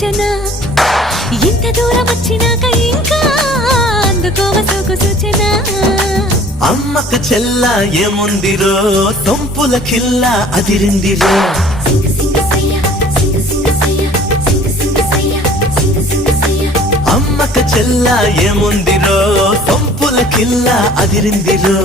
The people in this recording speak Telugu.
సూచన ఇంత దూరం వచ్చినాక ఇంకా అందుకోవ సోకు సూచన అమ్మక చెల్ల ఏముందిరో సొంపుల కిల్ల అదిరిందిరో అమ్మక చెల్ల ఏముందిరో సొంపుల కిల్ల అదిరిందిరో